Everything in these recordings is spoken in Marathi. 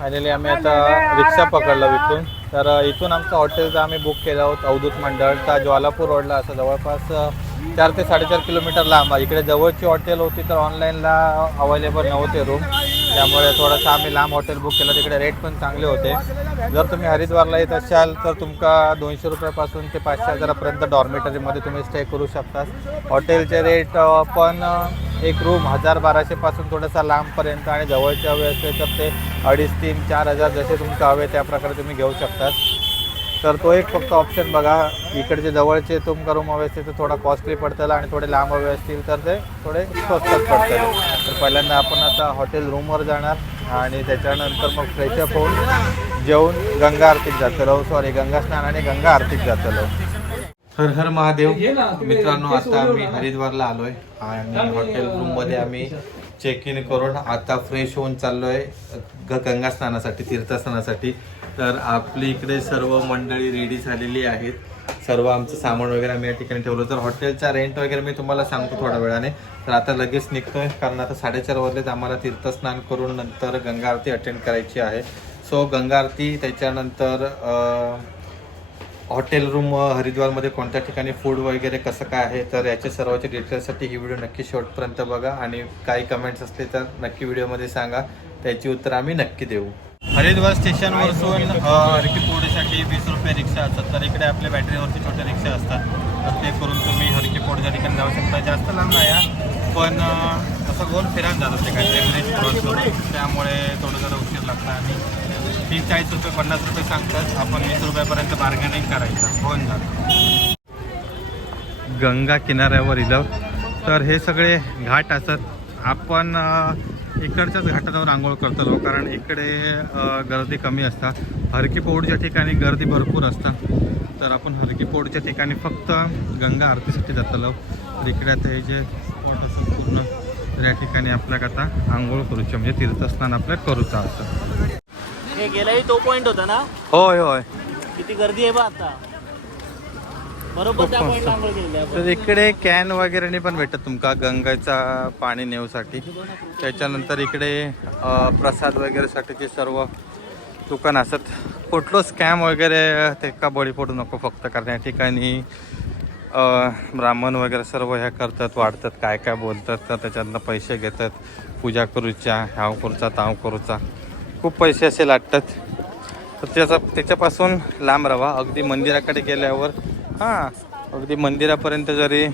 फायनली आम्ही आता रिक्षा पकडलं इथून. तर इथून आमचं हॉटेलचं आम्ही बुक केलं आहोत अवधूत मंडळचा ज्वालापूर रोडला असं जवळपास चार ते साडेचार किलोमीटर लांब आहे. इकडे जवळची हॉटेल होती तर ऑनलाईनला अवेलेबल नव्हते रूम त्यामुळे थोडंसं आम्ही लांब हॉटेल बुक केलं. तिकडे रेट पण चांगले होते. जर तुम्ही हरिद्वारला येत असाल तर तुमका दोनशे रुपयापासून ते पाचशे हजारापर्यंत डॉर्मेटरीमध्ये तुम्ही स्टे करू शकता. हॉटेलचे रेट पण एक रूम हजार बाराशेपासून थोडासा लांबपर्यंत आणि जवळचे हवे असते तर ते अडीच तीन चार हजार जसे तुमचं हवे त्या प्रकारे तुम्ही घेऊ शकतात. तर तो एक फक्त ऑप्शन बघा. इकडचे जवळचे तुमका रूम हवे असतील तर थोडा कॉस्टली पडतं आणि थोडे लांब हवे असतील तर ते थोडे स्वस्तच पडतील. तर पहिल्यांदा आपण आता हॉटेल रूमवर जाणार आणि त्याच्यानंतर मग फ्रेशअप होऊन जेवून गंगा आरतीत जातलो. सॉरी गंगा स्नान आणि गंगा आरतीत जातलो. हर हर महादेव. मित्रांनो आता आम्ही हरिद्वारला आलोय. आणि हॉटेल रूममध्ये आम्ही चेक इन करून आता फ्रेश होऊन चाललोय ग- गंगा स्नानासाठी तीर्थस्नानासाठी. तर आपली इकडे सर्व मंडळी रेडी झालेली आहेत. सर्व आमचं सामान वगैरे आम्ही या ठिकाणी ठेवलं. तर हॉटेलचा रेंट वगैरे मी तुम्हाला सांगतो थोड्या वेळाने. तर आता लगेच निघतोय कारण आता साडेचार वाजलेत. आम्हाला तीर्थस्नान करून नंतर गंगा आरती अटेंड करायची आहे. सो गंगा आरती त्याच्यानंतर हॉटेल रूम हरिद्वारमध्ये कोणत्या ठिकाणी फूड वगैरे कसं काय आहे तर याच्या सर्वाच्या डिटेल्ससाठी ही व्हिडिओ नक्की शेवटपर्यंत बघा. आणि काही कमेंट्स असले तर नक्की व्हिडिओमध्ये सांगा. त्याची उत्तर आम्ही नक्की देऊ. हरिद्वार स्टेशनवरसून हरकीपोडीसाठी वीस रुपये रिक्षा असतात. तर इकडे आपल्या बॅटरीवरती छोटे रिक्षा असतात. तर ते करून तुम्ही हरकीपोडच्या ठिकाणी जाऊ शकता. जास्त लांब नाही पण तसं असं गोल फिरायला जात. असते काहीतरी ब्रिज क्रॉस करून त्यामुळे थोडं जरा उशीर लागतं आणि तीस चाळीस रुपये पन्नास रुपये सांगतात. आपण वीस रुपयापर्यंत बार्गेनिंग करायचं. होऊन जातं. गंगा किनाऱ्यावर इलं. तर हे सगळे घाट असतात आपण इकडच्याच घाटावर जाऊन आंघोळ करतो कारण इकडे गर्दी कमी असता हरकीपोडच्या ठिकाणी गर्दी भरपूर असतात. तर आपण हरकी पौडच्या ठिकाणी फक्त गंगा आरतीसाठी जातलो तर इकडे आता हे जे असं पूर्ण तर या ठिकाणी आपल्याकरता आता आंघोळ करूची म्हणजे तीर्थस्नान आपल्या करूचा असतं हे गेलाही तो पॉइंट होता ना? होय होय. किती गर्दी आहे बा आता. बरोबर त्या खूप पॉइंट मस्त. आंघोळ केलेली आहे तर इकडे कॅन वगैरे पण भेटत तुमका गंगाचा पाणी नेऊसाठी. त्याच्यानंतर इकडे अ, प्रसाद वगैरे साठीचे सर्व दुकान असत कुठलं स्कॅम वगैरे ते का बळी पडू नको फक्त कारण या ठिकाणी अ, ब्राह्मण वगैरे सर्व ह्या करतात वाढतात काय काय बोलतात तर त्याच्यातनं पैसे घेतात. पूजा करूच्या ह्याव करूचा ताव करूचा. खूप पैसे असे लागतात. तर त्याचा त्याच्यापासून लांब राहा. अगदी मंदिराकडे गेल्यावर हां अगदी मंदिरापर्यंत जरी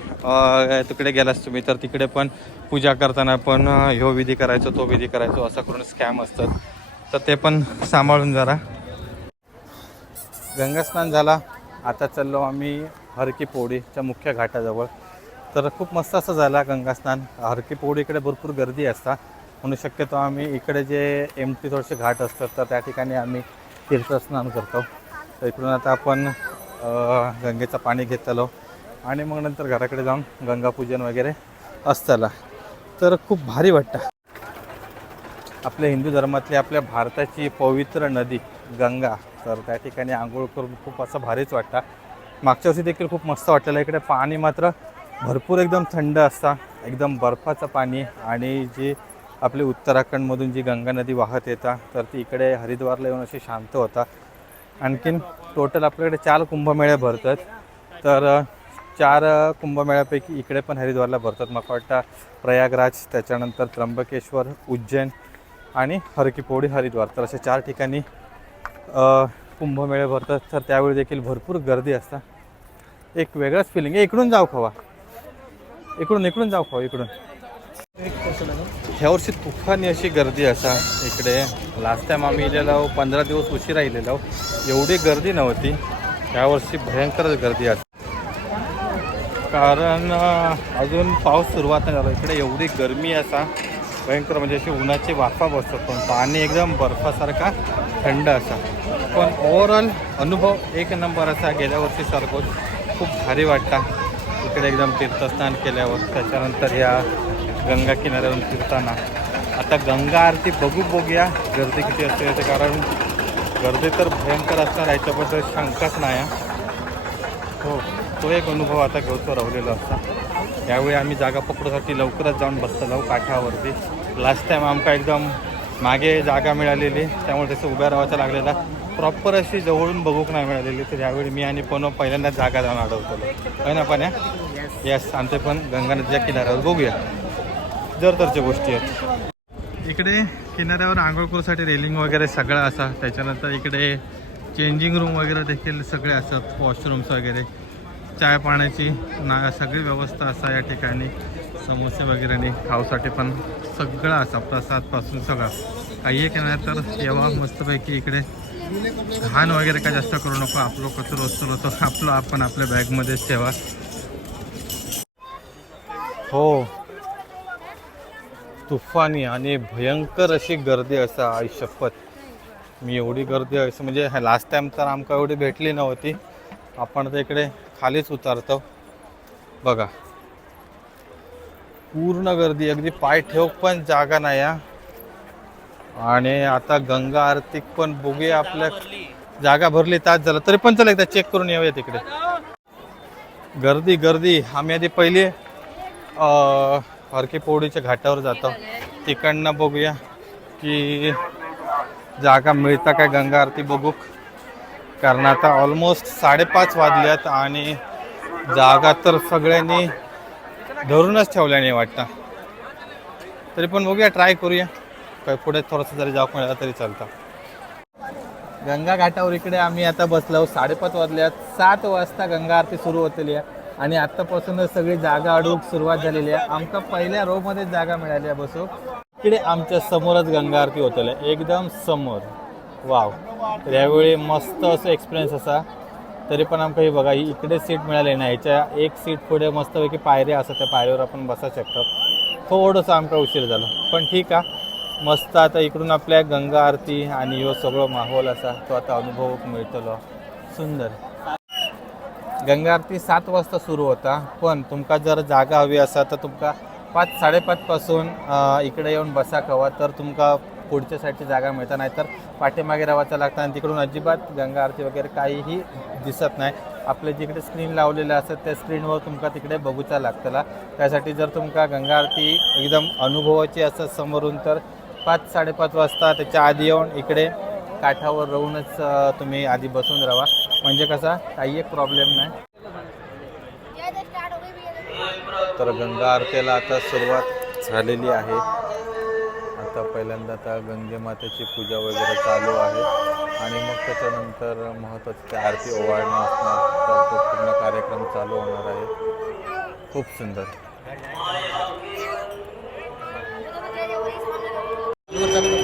तिकडे गेलास तुम्ही तर तिकडे पण पूजा करताना पण ह्यो विधी करायचो तो विधी करायचो असं करून स्कॅम असतात. तर ते पण सांभाळून जरा. गंगास्नान झाला. आता चाललो आम्ही हरकी पोळीच्या मुख्य घाटाजवळ. तर खूप मस्त असं झाला गंगास्नान. हरकी पोळीकडे भरपूर गर्दी असता. म्हणून शक्यतो आम्ही इकडे जे एम टी थोडेसे घाट असतात तर त्या ठिकाणी आम्ही तीर्थस्नान करतो. तर इकडून आता आपण गंगेचं पाणी घेतलो आणि मग नंतर घराकडे जाऊन गंगापूजन वगैरे असताला तर खूप भारी वाटतं. आपल्या हिंदू धर्मातली आपल्या भारताची पवित्र नदी गंगा तर त्या ठिकाणी आंघोळ करून खूप असं भारीच वाटतं. मागच्या वर्षी देखील खूप मस्त वाटलेलं इकडे पाणी मात्र भरपूर एकदम थंड असता. एकदम बर्फाचं पाणी आणि जी आपली उत्तराखंडमधून जी गंगा नदी वाहत येतात तर ती इकडे हरिद्वारला येऊन अशी शांत होता. आणखीन टोटल आपल्याकडे चार कुंभमेळे भरतात. तर चार कुंभमेळ्यापैकी इकडे पण हरिद्वारला भरतात. मग वाटतं प्रयागराज त्याच्यानंतर त्र्यंबकेश्वर उज्जैन आणि हरकीपोडी हरिद्वार. तर अशा चार ठिकाणी कुंभमेळे भरतात. तर त्यावेळी देखील भरपूर गर्दी असतात एक वेगळाच फिलिंग इकडून जाऊ खवा. इकडून इकडून जाऊ खवा इकडून. ह्या वर्षी तुफानी अशी गर्दी असा इकडे. लास्ट टाईम आम्ही इलेलो पंधरा दिवस उशिरा इलेलो एवढी गर्दी नव्हती. यावर्षी भयंकरच गर्दी असते कारण अजून पाऊस सुरुवात नाही झाला. इकडे एवढी गरमी असा. भयंकर म्हणजे अशी उन्हाची वाफा बसतात. पण पाणी एकदम बर्फासारखा थंड असा. पण ओव्हरऑल अनुभव एक नंबर असा गेल्या वर्षी खूप भारी वाटता इकडे एकदम तीर्थस्नान केल्यावर. त्याच्यानंतर या गंगा किनाऱ्यावरून फिरताना. आता गंगा आरती बघू बघूया गर्दी किती असते याचं कारण गर्दी तर भयंकर असणार याच्याबद्दल शंकाच नाही आहे. हो तो एक अनुभव आता घेऊतो राहिलेला असता. यावेळी आम्ही जागा पकडण्यासाठी लवकरच जाऊन बसतलो काठावरती. लास्ट टाइम आमका एकदम मागे जागा मिळालेली त्यामुळे तसं उभ्या राहायचं लागलेला. प्रॉपर अशी जवळून बघूक नाही मिळालेली तर यावेळी मी आणि पनो पहिल्यांदा जागा जाऊन अडवतो आहे ना पण येस आमचे पण गंगा नदीच्या किनाऱ्यावर बघूया. जर तरच्या गोष्टी आहेत. इकडे किनाऱ्यावर आंघोळ करूसाठी रेलिंग वगैरे सगळं असा त्याच्यानंतर इकडे चेंजिंग रूम वगैरे देखील सगळे असतात वॉशरूम्स वगैरे. चाय पाण्याची ना सगळी व्यवस्था असा या ठिकाणी. समोसे वगैरे आणि खाऊसाठी पण सगळं असा प्रसादपासून सगळं. काही एक नाही तर येवा मस्तपैकी इकडे घाण वगैरे काय जास्त करू नको आपलं कचरो असतो तो आपलं आपण आपल्या बॅगमध्येच ठेवा हो. तुफानी आणि भयंकर अशी गर्दी असा आई शपथ. मी एवढी गर्दी असं म्हणजे लास्ट टाइम तर आमका एवढी भेटली नव्हती. आपण तर इकडे खालीच उतारतो. बघा. पूर्ण गर्दी अगदी पाय ठेव पण जागा नाही या आणि आता गंगा आरती पण बघूया आपल्या. जागा भरली तास झाला. तरी पण चला एकदा चेक करून येऊया तिकडे. गर्दी गर्दी. आम्ही आधी पहिले अं, हरकी घाटावर जातो. तिकडनं बघूया की जागा मिळता काय गंगा आरती बघू. कारण आता ऑलमोस्ट साडेपाच वाजल्यात आणि जागा तर सगळ्यांनी धरूनच ठेवल्याने वाटतं. तरी पण बघूया ट्राय करूया. काय पुढे थोडंसं जरी जाऊ मिळाला तरी चालतं. गंगा घाटावर इकडे आम्ही आता बसलो. साडेपाच वाजल्यात. सात वाजता गंगा आरती सुरू होतेली आहे. आणि आत्तापासूनच सगळी जागा अडूक सुरुवात झालेली आहे. आमका पहिल्या रो मध्ये जागा मिळाली आहे बसू. इकडे आमच्या समोरच गंगा आरती होतेली आहे. एकदम समोर. वाव तर यावेळी मस्त असं एक्सपिरियन्स असा. तरी पण आमकां ही बघा ही इकडे सीट मिळाली ना ह्याच्या एक सीट पुढे मस्तपैकी पायऱ्या असतात त्या पायऱ्यावर आपण बसा शकतो. थोडंसं आमकां उशीर झाला. पण ठीक आहे. मस्त आता इकडून आपल्या गंगा आरती आणि ह्यो सगळं माहोल असा तो आता अनुभव मिळतलो. सुंदर. गंगा आरती सात वाजता सुरू होता. पण तुमका जर जागा हवी असा तर तुमका पाच साडेपाच पासून इकडे येऊन बसा हवा तर तुमका पुढच्या साईडची जागा मिळता. नाही तर पाठीमागे राहायचं लागतं आणि तिकडून अजिबात गंगा आरती वगैरे काहीही दिसत नाही. आपले जिकडे स्क्रीन लावलेले असतात त्या स्क्रीनवर तुमका तिकडे बघूचा लागतला. त्यासाठी जर तुमका गंगा आरती एकदम अनुभवाची असत समोरून तर पाच साडेपाच वाजता त्याच्या आधी येऊन इकडे काठावर राहूनच तुम्ही आधी बसून राहा. म्हणजे कसा? काही एक प्रॉब्लेम नाही. तर गंगा आरतीला आता सुरुवात झालेली आहे. आता पहिल्यांदा आता गंगेमातेची पूजा वगैरे चालू आहे. आणि मग त्याच्यानंतर महत्त्वाची आरती ओवाळणं असणार. तर तो पूर्ण कार्यक्रम चालू होणार आहे. खूप सुंदर. केस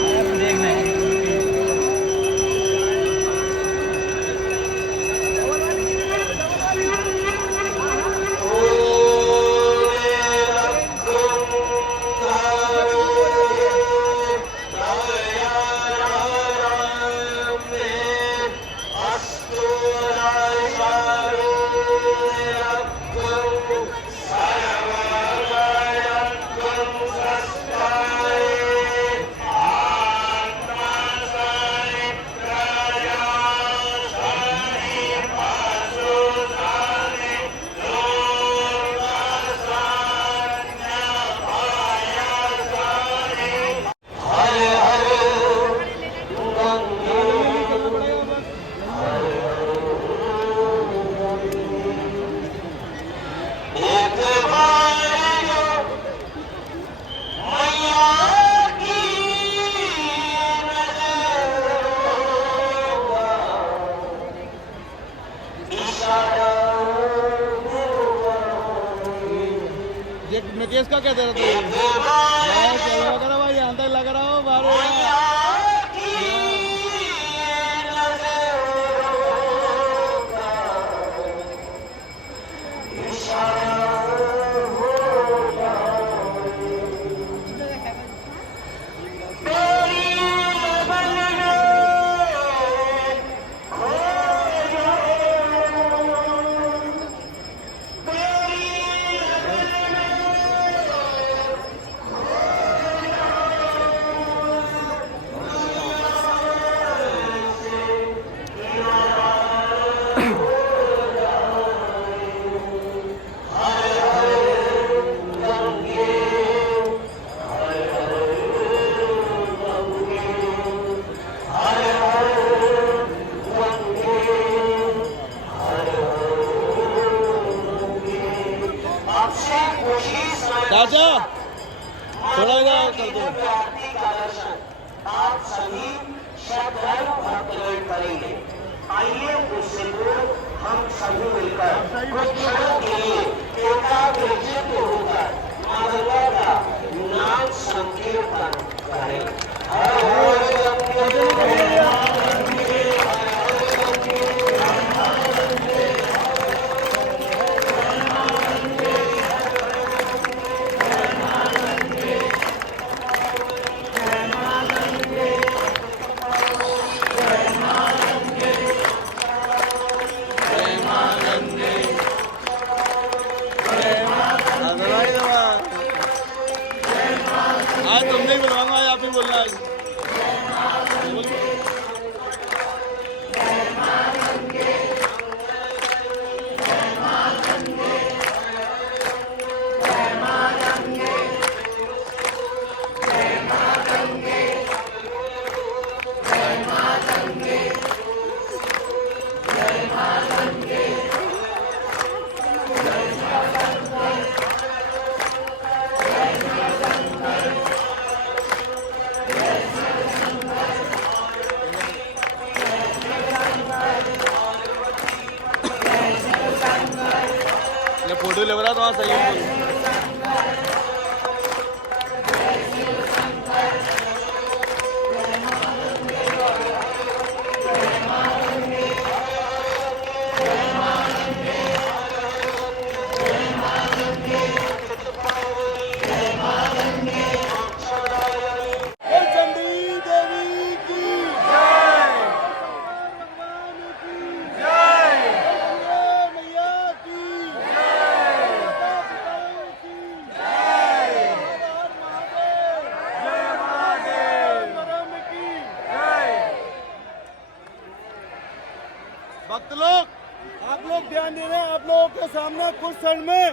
क्षण में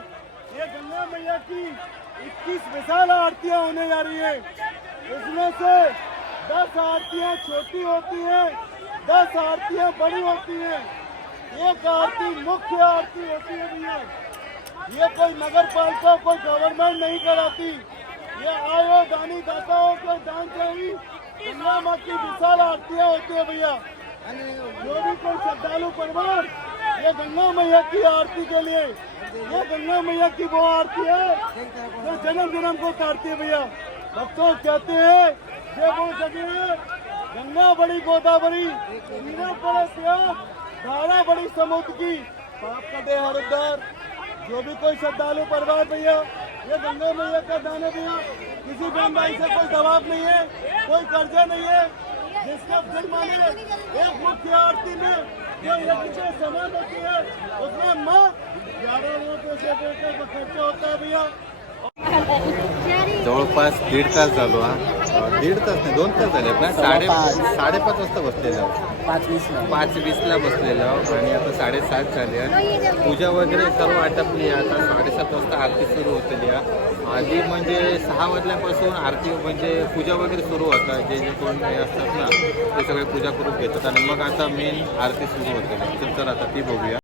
ये गंगा मैया की 21 विशाल आरतियाँ होने जा रही है। इसमें से 10 आरतियाँ छोटी होती हैं 10 आरतियाँ बड़ी होती हैं। एक आरती मुख्य आरती होती है भैया। ये कोई नगर पालिका, कोई गवर्नमेंट नहीं कराती। ये आयो दानी दाताओं के दान से ही गंगा माँ की विशाल आरतियाँ होती है भैया। जो भी कोई श्रद्धालु परिवार ये गंगा मैया की आरती के लिए। ये गंगा मैया की वो आरती है जो जन्म जन्म को काटती है भैया। भक्तों कहते हैं, ये वो जगह है, गंगा बड़ी गोदावरी। बड़े धारा बड़ी समुद्र की। पाप कटे हर उद्धार जो भी कोई श्रद्धालु परिवार भैया, ये गंगा मैया का दान है भैया। किसी बहन भाई से कोई दबाव नहीं है, कोई कर्जा नहीं है। जिसका माने एक मुख्य आरती में जो यज्ञ के समान होती है उसमें माँ ग्यारह लोगों से देकर का खर्चा होता है भैया जवळपास दीड तास झालो हा. दीड तास नाही दोन तास झाले. ना साडे साडेपाच वाजता बसलेलो. पाच वीसला पाच वीसला बसलेलो. आणि आता साडेसात झाले. पूजा वगैरे सर्व आटपली. आता सात वाजता आरती सुरू होते आधी म्हणजे सहा वाजल्यापासून आरती म्हणजे पूजा वगैरे सुरू होतात जे जे कोण हे असतात ना ते सगळे पूजा करून घेतात. आणि मग आता मेन आरती सुरू होते. तर आता ती बघूया.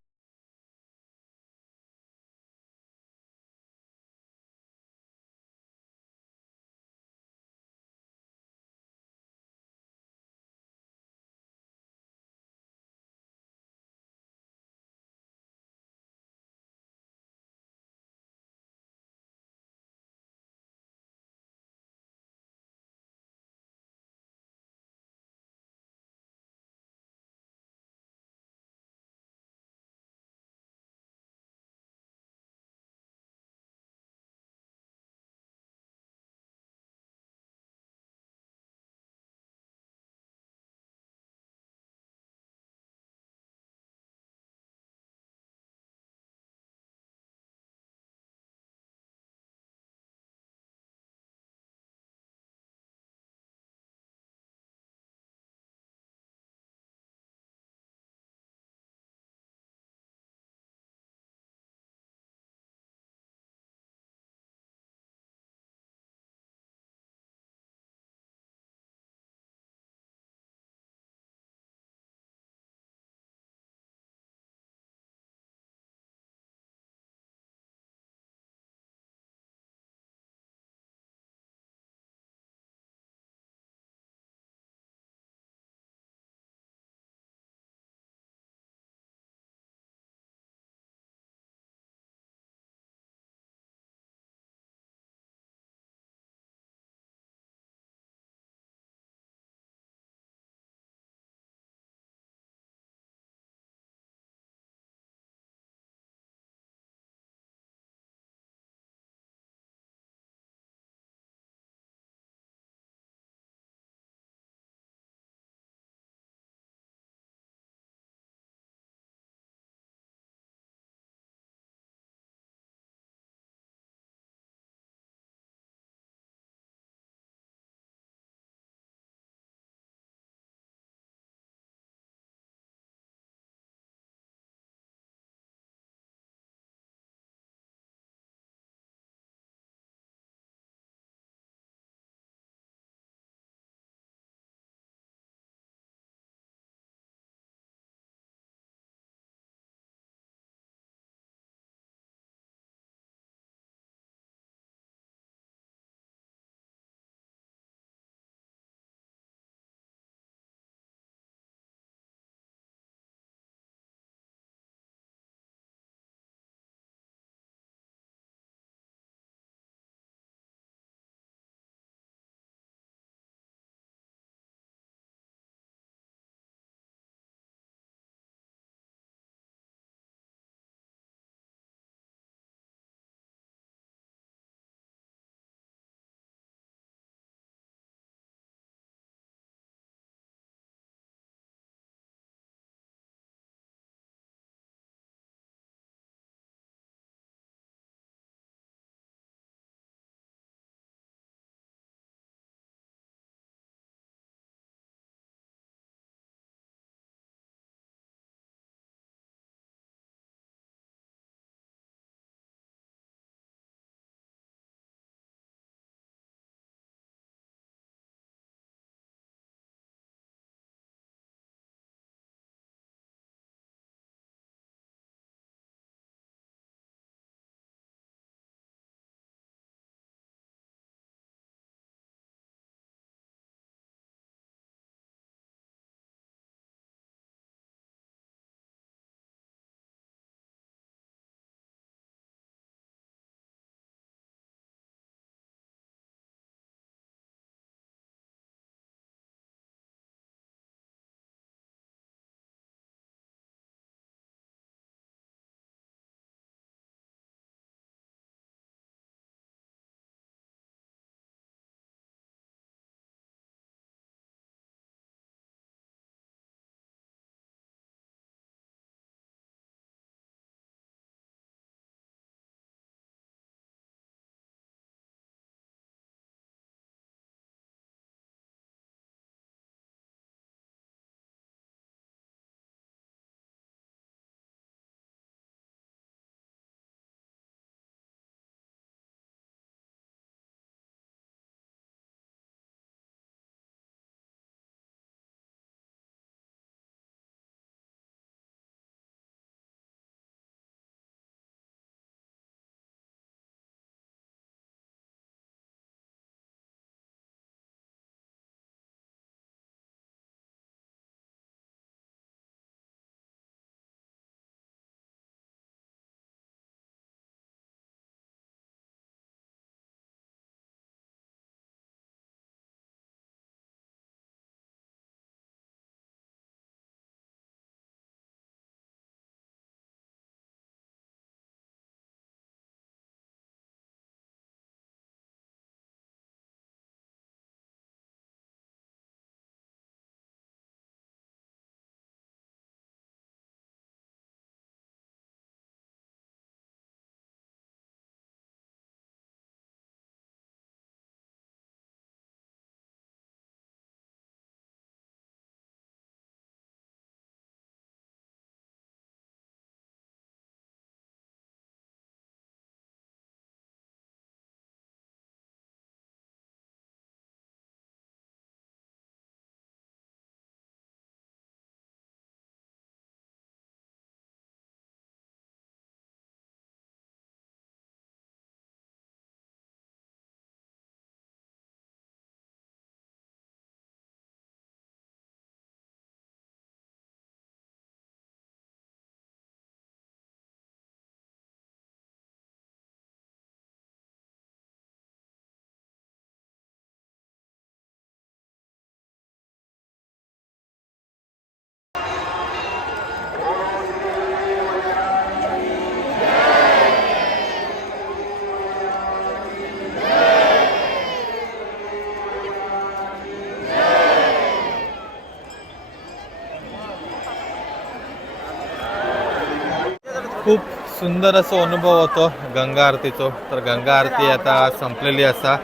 सुंदर असं अनुभव होतो गंगा आरतीचो. तर गंगा आरती आता संपलेली असा.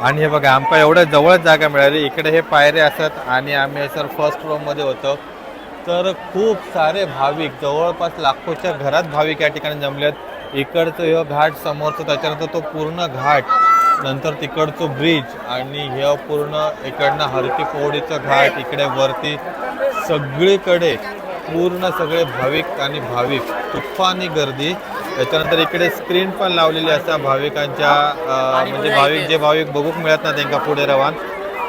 आणि हे बघा आमका एवढ्या जवळच जागा मिळाली. इकडे हे पायरे असत आणि आम्ही सर फर्स्ट रोमध्ये होतो. तर खूप सारे भाविक जवळपास लाखोच्या घरात भाविक या ठिकाणी जमलेत इकडचं हे घाट समोरचं त्याच्यानंतर तो पूर्ण घाट नंतर तिकडचं ब्रिज आणि हे पूर्ण इकडनं हरकी पौडीचं घाट इकडे वरती सगळीकडे पूर्ण सगळे भाविक आणि भाविक तुफानी गर्दी. त्याच्यानंतर इकडे स्क्रीन पण लावलेली असा भाविकांच्या म्हणजे भाविक जे भाविक बघूक मिळत ना त्यांना पुढे रवान.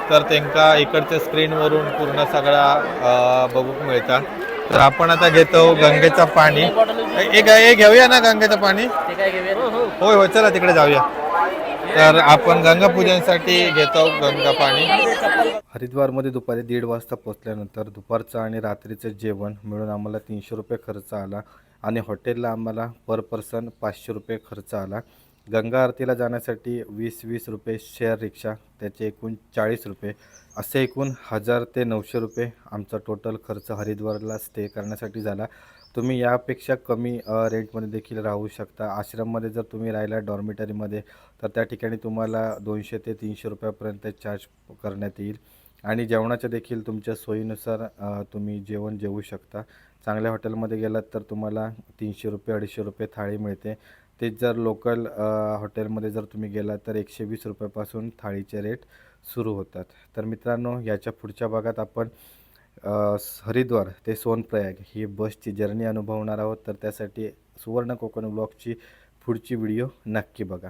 तर त्यांका इकडच्या स्क्रीनवरून पूर्ण सगळा बघूक मिळतात तर आपण आता घेतो गंगेचं पाणी. एक एक घेऊया ना गंगेचं पाणी? होय होय चला तिकडे जाऊया. तर आपण गंगापूजनसाठी घेतो गंगा पाणी. हरिद्वारमध्ये दुपारी दीड वाजता पोचल्यानंतर दुपारचं आणि रात्रीचं जेवण मिळून आम्हाला तीनशे रुपये खर्च आला आणि हॉटेलला आम्हाला पर पर्सन पाचशे रुपये खर्च आला. गंगा आरतीला जाण्यासाठी वीस वीस रुपये शेअर रिक्षा त्याचे एकूण चाळीस रुपये असे एकूण हजार ते नऊशे रुपये आमचा टोटल खर्च हरिद्वारला स्टे करण्यासाठी झाला. तुम्ही यापेक्षा कमी रेंटमध्ये देखील राहू शकता. आश्रममध्ये जर तुम्ही राहिला डॉर्मिटरीमध्ये तर त्या ठिकाणी तुम्हाला दोनशे ते तीनशे रुपयापर्यंत चार्ज करण्यात येईल. आणि जेवणाच्या देखील तुमच्या सोयीनुसार तुम्ही जेवण जेवू शकता. चांगल्या हॉटेलमध्ये गेलात तर तुम्हाला तीनशे रुपये अडीचशे रुपये थाळी मिळते. तेच जर लोकल हॉटेलमध्ये जर तुम्ही गेलात तर एकशे वीस रुपयापासून थाळीचे रेट सुरू होतात. तर मित्रांनो याच्या पुढच्या भागात आपण हरिद्वार ते सोनप्रयाग ही बसची जर्नी अनुभवणार आहोत. तर त्यासाठी सुवर्ण कोकण ब्लॉगची पुढची व्हिडिओ नक्की बघा.